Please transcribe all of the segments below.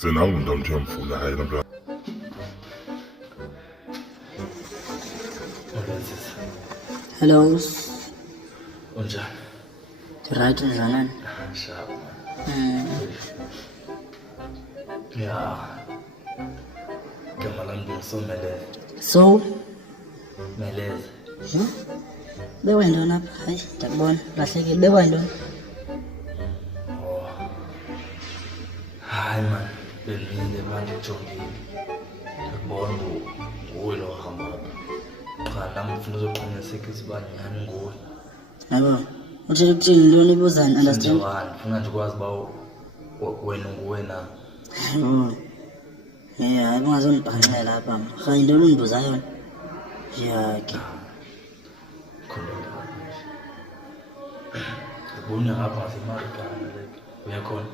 Senangu umntu amthemfuna hayi lo mntwana. Hello. Unjani? Right njani? Sharp. Yeah. Gama lami ngisomeleze. So? Meleze. Bewayintoni apha? Hayi, ndiyakubona. Lahlekile. Bewayintoni? Oh. Hayi man, bendimile manje ujongile. Ndiyakubona nguwe lo hamba apha. Cha nami ngifuna uzoqinisekisa uba nyani nguwe. Yabo. Uthele ukuthini ntoni ibuzani understand? Ngifuna nje ukwazi uba wena nguwe na. Hayi ungazondibhanxela apha. Hayi yintoni undibuza yona? Ndiyeke. Ubona ngapha ngasemarikana like uyakhona.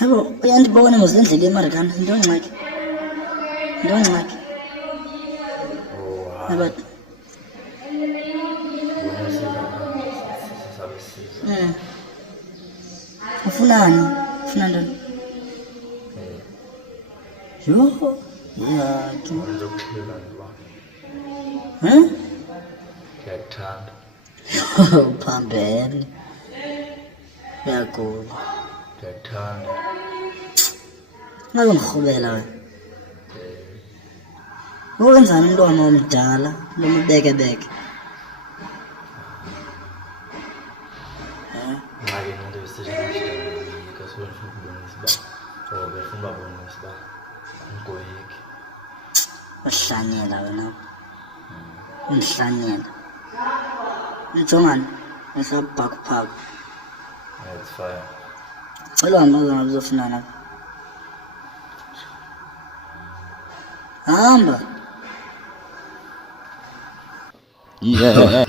Yabo uyandibona mos le ndlela emarikana. Yintoni ngxaki? Yintoni ngxaki? Oh. Yabo. Ufunani? Ufuna ntoni? Yho. Yaki. Ngizokuphila nje. Ngiyakuthanda. Uphambene. Uyagula. Ngiyakuthanda. Ngabe ngirhubela wena. Ukwenzani umntwana omdala lo mbeke-beke? Ngake into esisetshenziswa kasifuna ukubonisa uba befuna ubabonisa uba ngeke. Uhlanyela wena. Undihlanyela. Njongani? Ngihlabhakuphaku. It's fine. Cela uhambe uzofunana apha. Hamba. Yeah.